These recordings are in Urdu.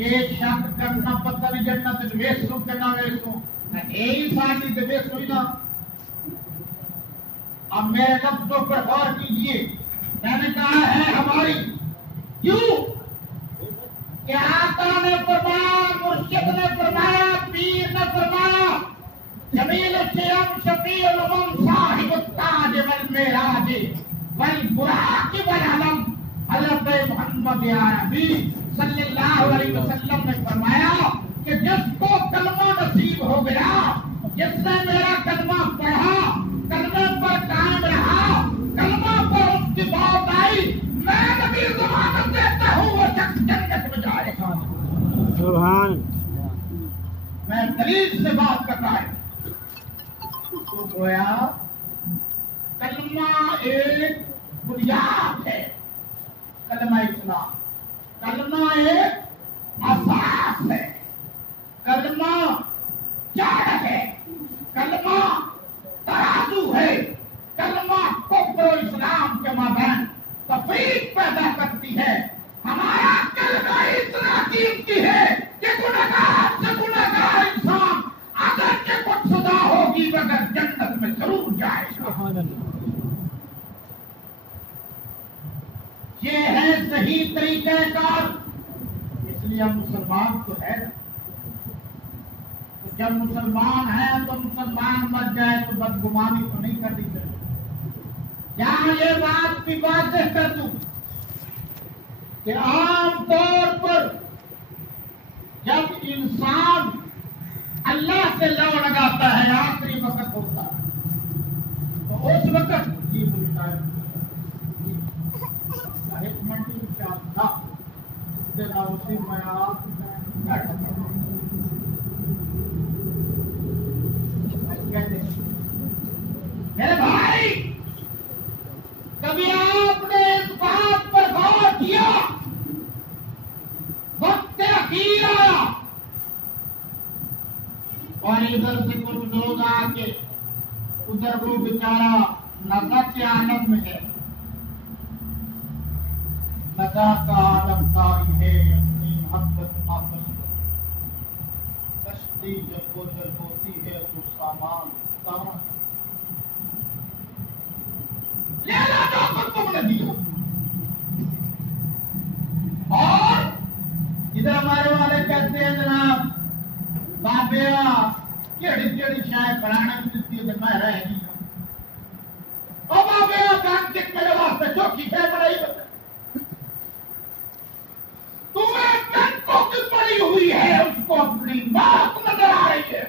یہ شک کرنا پتہ نہیں جنت ویسو کہ نہ ویسو یہی ساری تو ویسو ہی نا. اب میرے لفظوں پر غور کیجیے. میں نے کہا ہے ہماری کیوں کہ آقا نے فرمایا, مرشد نے فرمایا, پیر نے فرمایا, جمیل الشیام شفیع الامم صاحب التاج والمعراج والبراق والعلم حضرت محمد عربی صلی اللہ علیہ وسلم نے فرمایا کہ جس کو کلمہ نصیب ہو گیا, جس نے میرا کلمہ پڑھا, کلمے پر قائم رہا, کلمہ پر اس کی بات آئی, میں نبی ضمانت دیتا ہوں وہ شخص جنت میں جائے گا. سبحان. میں دلیل سے بات کر رہا ہوں. تو گویا کلمہ ایک بنیاد ہے, کلمہ اسلام. کلمہ ایک اساس ہے, کلمہ جڑ ہے, کلمہ ترازو ہے, کلمہ کفر و اسلام کے مابین تفریق پیدا کرتی ہے. ہمارا کلمہ اتنا قیمتی ہے کہ گنہگار سے گنہگار انسان اگر کہ کچھ سزا ہوگی مگر جنت میں ضرور جائے گا. یہ ہے صحیح طریقہ کار. اس لیے ہم مسلمان تو ہے, جب مسلمان ہے تو مسلمان مر جائے تو بدگمانی تو نہیں کرنی چاہیے. یہاں یہ بات بھی واضح کر دوں کہ عام طور پر جب انسان اللہ سے لو لگاتا ہے, آخری وقت ہوتا ہے, تو اس وقت یہ بولتا ہے ایک منٹ کیا تھا اسی میں آپ میرے بھائی, کبھی آپ نے اس بات پر غور کیا, وقت اخیر آیا اور ادھر سے کچھ لوگ آ کے ادھر وہ بیچارہ نظر کے عالم میں ہے, نظر کا عالم کاری ہے, اپنی محبت آپس میں کشتی جب گزر ہوتی ہے تو سامان لینا جو تم نے دیا. اور ادھر ہمارے والے کہتے ہیں جناب بابیا کیڑی کیڑی شاید بنانے کی دیتی ہے, میں رہ گئی ہوں. او بابیا کام کے میرے واسطے چوکی شاید بنائی بتا, تمہیں ٹنکوں کی پڑی ہوئی ہے, اس کو اپنی موت نظر آ رہی ہے.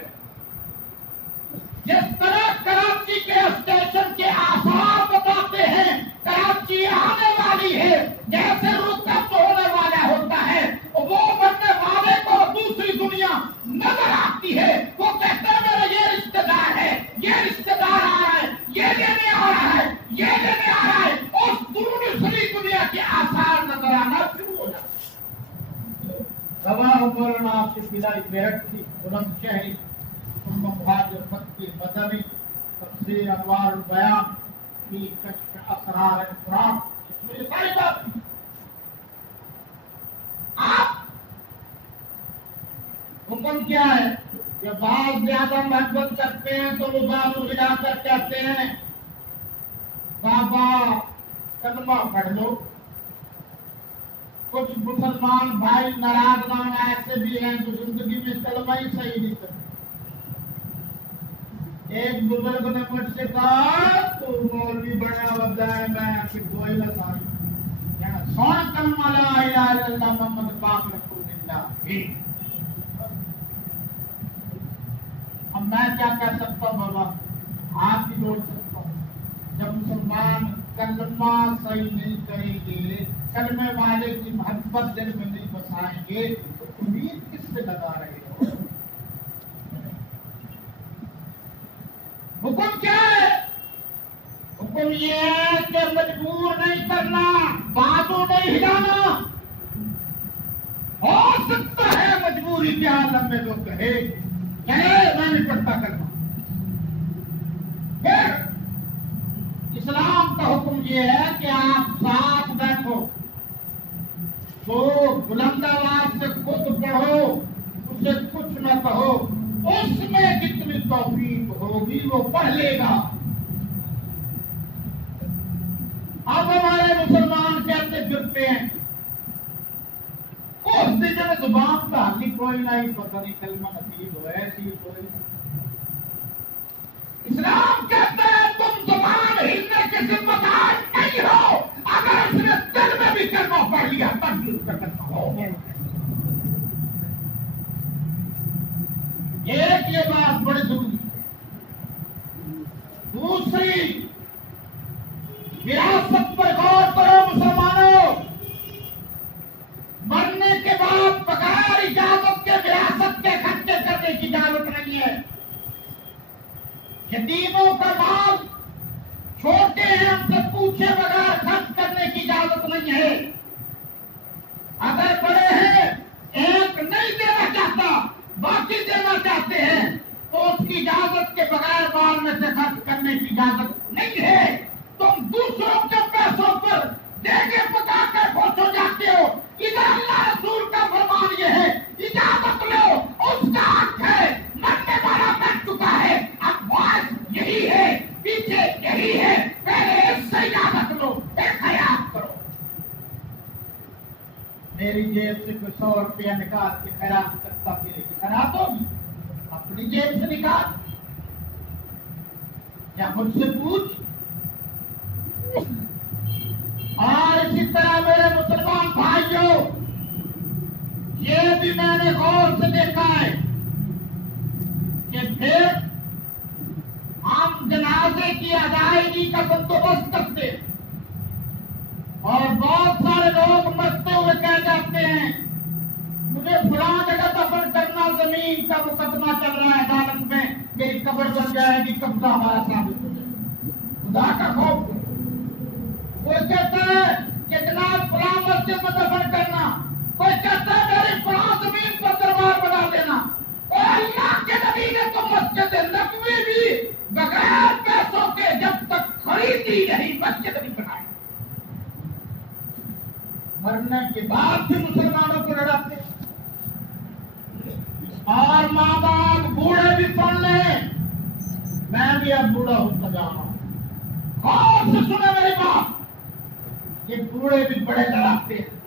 جس طرح کراچی کے اسٹیشن کے آثار بتاتے ہیں کراچی آنے والی ہے, جیسے رکب ہونے والا ہوتا ہے, وہ بننے والے کو دوسری دنیا نظر آتی ہے. وہ کہتے ہیں میرا یہ رشتے دار ہے, یہ رشتے دار آ رہا ہے, یہ لینے آ رہا ہے, یہ لینے آ رہا ہے, اس دوسری دنیا کے آثار نظر آنا شروع ہو جاتا ہے. رواں مولانا آصف الہی میرٹھی بلند شہری مہاجر مکی مدنی تفسیر انوار البیان کی کشف اسرار قرآن, اس میں یہ ساری بات تھی. آپ حکم کیا ہے کہ بعض زیادہ محبت کرتے ہیں تو وہ بازو ہلا کر کہتے ہیں بابا کلمہ پڑھ لو. کچھ مسلمان بھائی ناراض نام ایسے بھی ہیں جو زندگی میں کلمہ ہی صحیح نہیں کرتے. ایک بزرگ نے مجھ سے کہا تو مولوی بڑا وجہ میں پھر کوئی نہ ساری سونا کلمہ لا الہ الا اللہ محمد پاک رسول اللہ. اب میں کیا کر سکتا ہوں بابا, ہاتھ ہی جوڑ سکتا ہوں. جب مسلمان کلمہ صحیح نہیں کریں گے, کلمے والے کی محبت دل میں نہیں بسائیں گے, تو امید کس سے لگا رہے ہو؟ حکم کیا ہے؟ حکم یہ ہے کہ مجبور نہیں کرنا, بازو نہیں ہلانا. ہو سکتا ہے مجبوری کے عالم میں جو کہے میں نہیں پڑھتا کرنا. پھر اسلام کا حکم یہ ہے کہ آپ ساتھ بیٹھو, تو بلند آواز سے خود پڑھو اسے کچھ نہ کہو، اس میں جتنی توفیق ہوگی وہ پڑھ لے گا۔ اب ہمارے مسلمان کیسے گرتے ہیں، اس دن زبان کا حل کوئی نہیں، پتہ نہیں کلمہ نصیب ہو ایسی کوئی۔ اسلام کہتا ہے تم زبان ہلنے کے ذمہ دار نہیں ہو، اگر اس نے دل میں بھی کلمہ پڑھ لیا تب بھی اس کا کلمہ ہو۔ ایک یہ بات بڑی ضروری ہے۔ دوسری، وراثت پر غور کرو مسلمانوں، مرنے کے بعد بغیر اجازت کے وراثت کے خرچے کرنے کی اجازت نہیں ہے۔ یتیموں کا مال چھوٹے ہیں ہم سے پوچھے بغیر خرچ کرنے کی اجازت نہیں ہے۔ اگر بڑے ہیں ایک نہیں دینا چاہتا باقی دینا چاہتے ہیں تو اس کی اجازت کے بغیر مال میں سے خرچ کرنے کی اجازت نہیں ہے۔ تم دوسروں کے پیسوں پر دیگے پکا کر خوش ہو جاتے ہو، ادھر اللہ رسول کا فرمان یہ ہے اجازت لو، اس کا حق ہے، مرنے والا مر چکا ہے، اب باعث یہی ہے، پیچھے یہی ہے، پہلے اس سے اجازت لو، پھر خیرات کرو۔ میری جیب سے کوئی 100 روپیہ نکال کے خیرات کرتا پھر خیرات ہوگی؟ اپنی جیب سے نکال یا مجھ سے پوچھ۔ اور اسی طرح میرے مسلمان بھائیوں، یہ بھی میں نے غور سے دیکھا ہے کہ پھر ہم جنازے کی ادائیگی کا بندوبست کرتے اور بہت سارے لوگ مرتے ہوئے کہہ جاتے ہیں مجھے فلاں جگہ دفن کرنا، زمین کا مقدمہ چل رہا ہے عدالت میں، میری قبر بن جائے گی، قبضہ ہمارا ثابت ہو جائے گا۔ خدا کا خوف۔ کوئی کہتا ہے کہ جناب فلاں مسجد میں دفن کرنا، کوئی کہتا ہے میری فلاں زمین پر دربار بنا دینا۔ اور اللہ کے نبی نے تو مسجد نبوی بھی بغیر پیسوں کے جب تک خریدی نہیں مسجد نہیں بنائی، مرنے کے بعد بھی مسلمانوں کو لڑاتے۔ اور ماں باپ بوڑھے بھی پڑھ لیں، میں بھی اب بوڑھا ہوتا جا رہا ہوں، غور سے سنے میری بات، یہ بوڑھے بھی بڑے لڑاتے ہیں،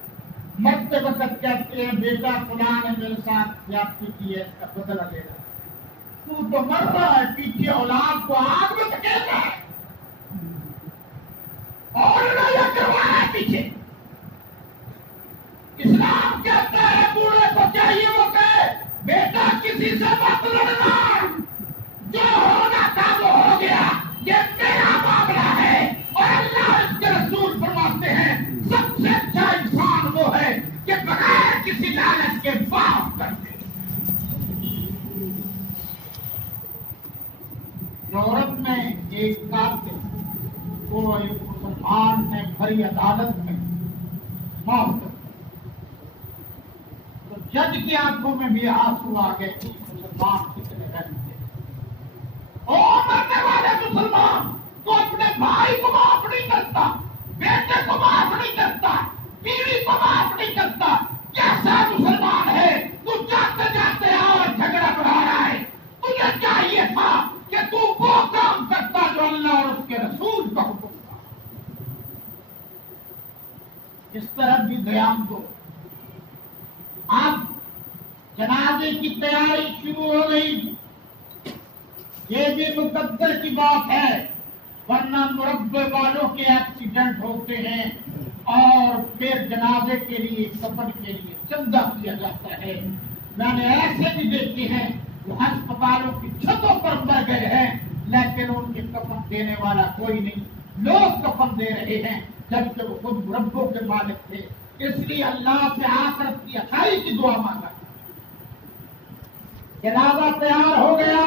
مرتے وقت کہتے ہیں بیٹا فلاں نے میرے ساتھ زیادتی کی ہے، اس کا بدلہ لینا۔ تو مر رہا ہے، پیچھے اولاد کو آگ میں دھکیل رہا ہے اور لڑائی کروایا ہے پیچھے۔ اسلام کہتا ہے بوڑھے کو چاہیے وہ کہے بیٹا کسی سے مت لڑنا، جو ہونا تھا وہ ہو گیا، یہ میرا معاملہ ہے۔ اور اللہ اس کے رسول فرماتے ہیں سب سے اچھا انسان وہ ہے کہ بغیر کسی لالچ کے معاف کر دے۔ یورپ میں ایک قاتل کو ایک مسلمان نے بھری عدالت میں معاف کر دیا، تو جج کی آنکھوں میں بھی آنسو آ گئے کہ مسلمان کتنے رحم تھے۔ اور مرنے والے مسلمان تو اپنے بھائی کو معاف نہیں کرتا، بیٹے کو معاف نہیں کرتا، بیوی کو معاف نہیں کرتا۔ کیسا مسلمان ہے تو جاتے جاتے اور جھگڑا بڑھا رہا ہے؟ تجھے چاہیے تھا کہ تو وہ کام کرتا جو اللہ اور اس کے رسول کا حکم تھا۔ اس طرح بھی دھیان دو۔ اب جنازے کی تیاری شروع ہو گئی، یہ بھی مقدر کی بات ہے، ورنہ مربے والوں کے ایکسیڈنٹ ہوتے ہیں اور پھر جنازے کے لیے کفن کے لیے چندہ کیا جاتا ہے۔ میں نے ایسے بھی دیکھے ہیں جو ہسپتالوں کی چھتوں پر مر گئے ہیں لیکن ان کے کفن دینے والا کوئی نہیں، لوگ کفن دے رہے ہیں جبکہ وہ خود مربوں کے مالک تھے۔ اس لیے اللہ سے آخرت کی اچھائی کی دعا مانگا۔ جنازہ تیار ہو گیا،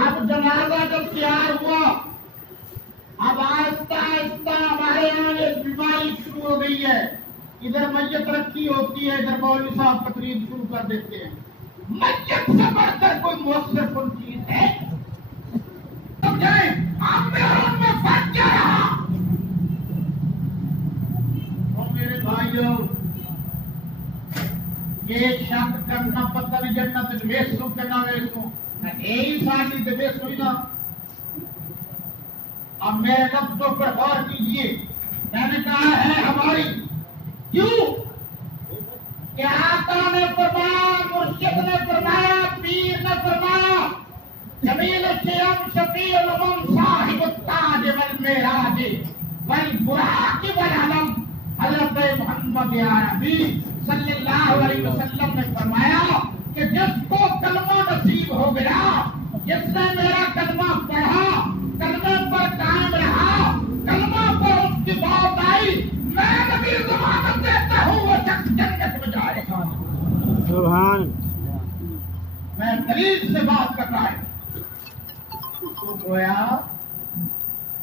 اب جنازہ جب تیار ہوا، اب آہستہ آہستہ ہمارے یہاں ایک بیماری شروع ہو گئی ہے، ادھر میت رکھی ہوتی ہے، ادھر مولوی صاحب تقریر شروع کر دیتے ہیں۔ میت سے بڑھ کر کوئی مؤثر کون چیز ہے؟ سمجھیں آپ میں فرق کیا رہا؟ اور میرے بھائیوں یہ شک کرنا پتہ نہیں جنت ویسوں کہ نہ ویسوں یہی ساری تو ویسوں ہی نہ. اب میرے لفظوں پر غور کیجیے. میں نے کہا ہے ہماری کیوں کہ آقا نے فرمایا, مرشد نے فرمایا, پیر نے فرمایا, جمیل الشیام شفیع الامم صاحب التاج والمعراج والبراق والعلم حضرت محمد عربی صلی اللہ علیہ وسلم نے فرمایا کہ جس کو کلمہ نصیب ہو گیا, جس نے میرا کلمہ پڑھا, کلمے پر قائم رہا, کلمہ پر اس کی بات آئی, میں نبی ضمانت دیتا ہوں وہ شخص جنت میں جائے گا. سبحان. میں دلیل سے بات کر رہا ہوں. تو گویا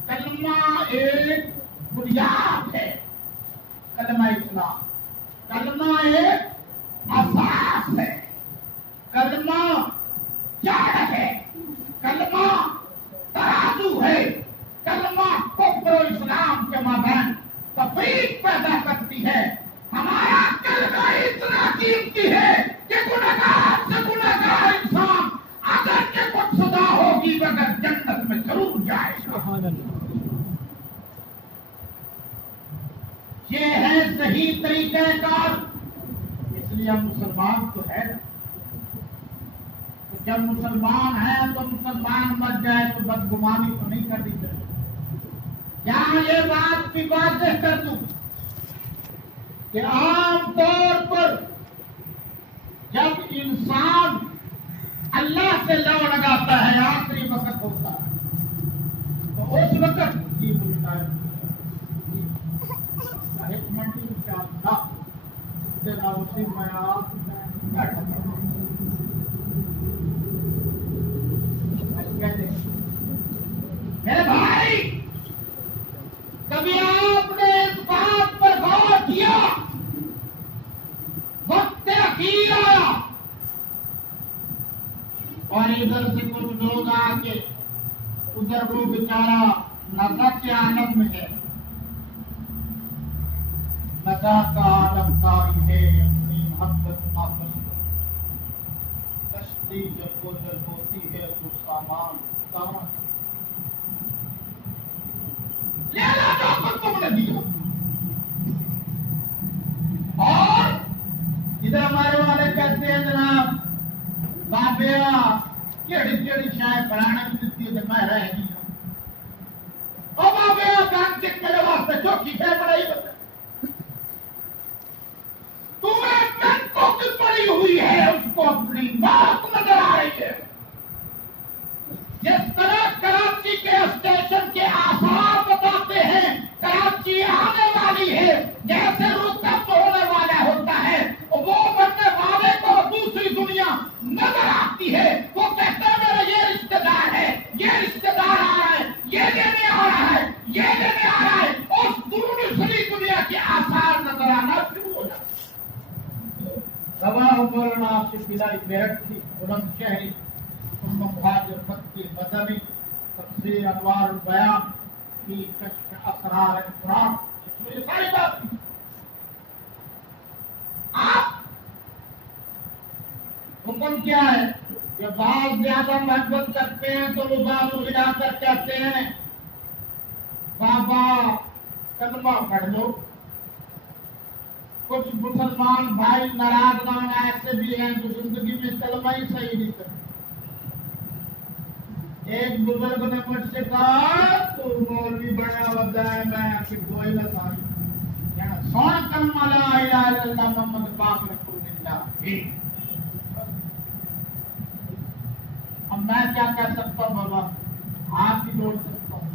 کلمہ ایک بنیاد ہے, کلمہ اسلام, کلمہ ایک اساس ہے, کلمہ جڑ ہے, کلمہ ترازو ہے, کلمہ کفر و اسلام کے مابین تفریق پیدا کرتی ہے. ہمارا کلمہ اتنا قیمتی ہے کہ گنہگار سے گنہگار انسان اگر کہ کچھ سزا ہوگی مگر جنت میں ضرور جائے گا. یہ ہے صحیح طریقہ کار. اس لیے ہم مسلمان تو ہے, جب مسلمان ہیں تو مسلمان مر جائے تو بدگمانی تو نہیں کرنی چاہیے. یہاں یہ بات بھی واضح کر دوں کہ عام طور پر جب انسان اللہ سے لو لگاتا ہے, آخری وقت ہوتا ہے, تو اس وقت یہ بولتا ہے ایک منٹی کیا تھا اسی میں آپ میرے بھائی, کبھی آپ نے اس بات پر غور کیا, وقت اخیر آیا اور ادھر سے کچھ لوگ آ کے ادھر وہ بیچارہ نشا کے عالم میں ہے, نشا کا عالم کاری ہے, اپنی محبت واپس کشتی جب گزر ہوتی ہے تو سامان کہاں تم نے دیا. اور ادھر ہمارے والے کہتے ہیں جناب بابیا کیڑی کیڑی شاید پرانے کی دیتی ہے میں رہ گئی ہوں. او بابیا کان چک میرے واسطے چوکی ہے بڑائی بتا, تمہیں کن کو کی پڑی ہوئی ہے, اس کو اپنی موت نظر آ رہی ہے. جس طرح کراچی کے اسٹیشن کے آثار بتاتے ہیں کراچی آنے والی ہے, جیسے رتب ہونے والا ہوتا ہے, وہ بننے والے کو دوسری دنیا نظر آتی ہے. وہ کہتے ہیں میرا یہ رشتے دار ہے, یہ رشتے دار آ رہا ہے, یہ لینے آ رہا ہے, یہ لینے آ رہا ہے, اس دوسری دنیا کے آثار نظر آنا شروع ہو جاتے. رواں مولانا آصف الہی میرٹھ کی بلند شہری مہاجر مکی مدنی تفسیر انوار البیان کی کشف اسرار قرآن, یہ ساری بات آپ حکم کیا ہے کہ بعض زیادہ محبت کرتے ہیں تو وہ بازو ہلا کر کہتے ہیں بابا کلمہ پڑھ لو. کچھ مسلمان بھائی ناراض نہ ہونا ایسے بھی ہیں جو زندگی میں کلمہ ہی صحیح نہیں کرتے. ایک بزرگ نے مجھ سے کہا تو مولوی بڑا ودا ہے, میں آپ کی کوئی نہ ساری سونا کلمہ لا الہ الا اللہ محمد پاک رسول اللہ. اب میں کیا کہہ سکتا ہوں بابا, آپ ہی بول سکتا ہوں.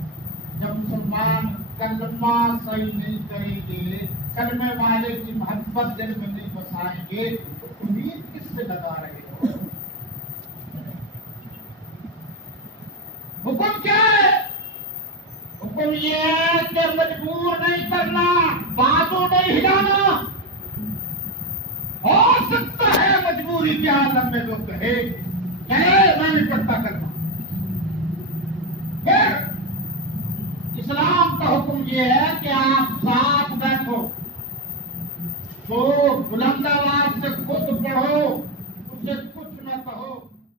جب مسلمان کلمہ صحیح نہیں کریں گے, کلمے والے کی محبت دل میں نہیں بسائیں گے, تو امید کس سے لگا رہے ہو؟ حکم کیا ہے؟ حکم یہ ہے کہ مجبور نہیں کرنا, بازو نہیں ہلانا. ہو سکتا ہے مجبوری کے عالم میں لوگ کہے میں نے پڑھتا کرنا. پھر اسلام کا حکم یہ ہے کہ آپ ساتھ بیٹھو, تو بلند آواز